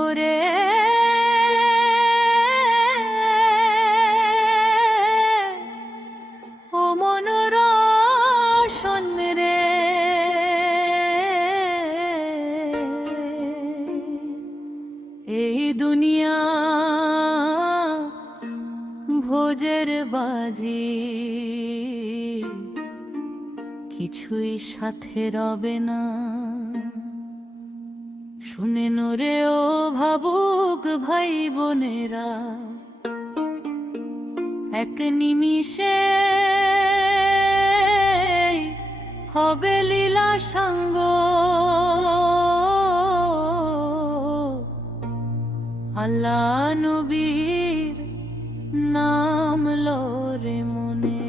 ওরে ও মনোরোশন রে, এই দুনিয়া ভোজের বাজি, কিছুই সাথে রবে না। শুনে রে ও ভাবুক ভাই বোনেরা, এক নিমিষে হবে লীলা সাঙ্গ। আল্লাহ নবীর নাম লরে মনে।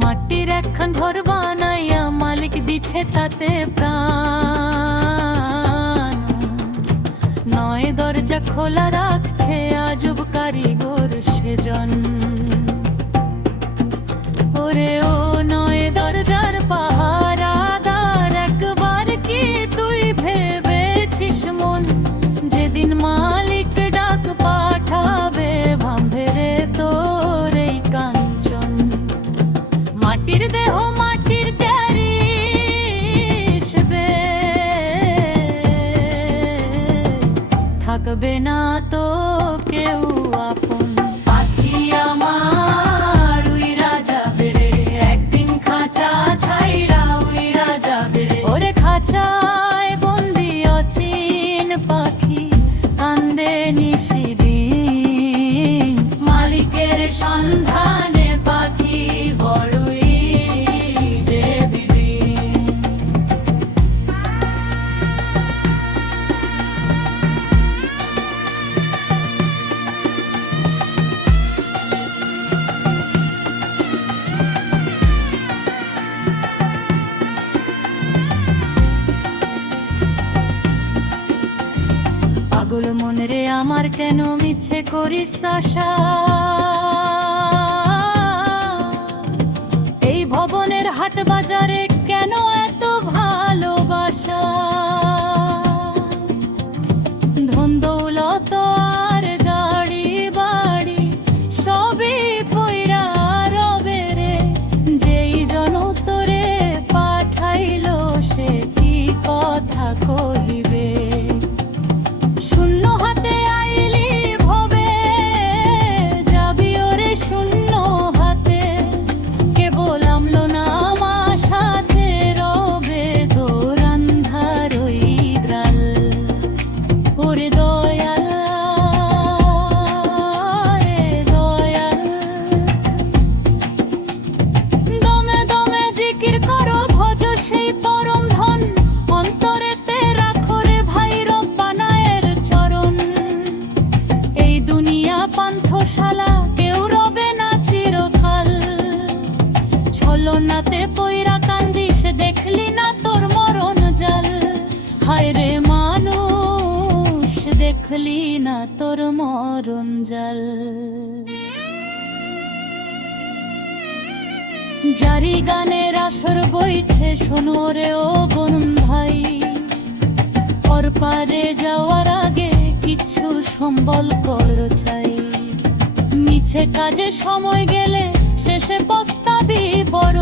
মাটির একখান ঘর বানাইয়া মালিক দিচ্ছে তাতে প্রাণ, নয় দরজা খোলা রাখছে আজব কারিগর সেজন। ওরে ও নয় দরজার পাহারাদার, একবার কি তুই ভেবেছিস মন, যেদিন মালিক ডাক পাঠাবে ভাঙবে রে তোর এই কাঞ্চন। মাটির দেহ মাটির ক্যারি থাকবে না তো কেউ আপন। পাখি আমার উইরা যাবে রে, একদিন খাঁচা ছাইরা উইরা যাবে রে। ওরে খাঁচায় বন্দি অচিন পাখি কান্দে নিশিদিন, মালিকের সন্ধানে পাখি বড়ই যে বিদিন। পাগল মন রে আমার কেন মিছে করিস আশা, এই ভবনের হাট বাজারে কেন এত ভালোবাসা। ধন দৌলত আর গাড়ি বাড়ি সবই পইরা রবে রে, যেই জনতরে পাঠাইলো সে কি কথা কহিবে। শূন্য হাতে আইলি ভবে যাবি ওরে শূন্য হাতে, কেবল আমলো না আমার সাথে রবে তোর আন্ধার ওই দ্রাল। ওরে দয়াল রে দয়াল, দমে দমে জিকির করো ভজ সেই পরম ধন, অন্তরেতে রাখো রে ভাই রব্বানায়ের চরণ। এই দুনিয়া পান্থশালা কেউ রবে না চিরকাল, ছলনাতে পইরা কান্দিস দেখলি না তোর মরণ জাল। হায় রে মানুষ দেখলি না তোর মরণ জাল। জারি গানের আসর বইছে শোনো রে ও বোন ভাই, পর পারে যাওয়ার আগে কিছু সম্বল কর চাই। মিছে কাজে সময় গেলে শেষে পস্তাবি বড়।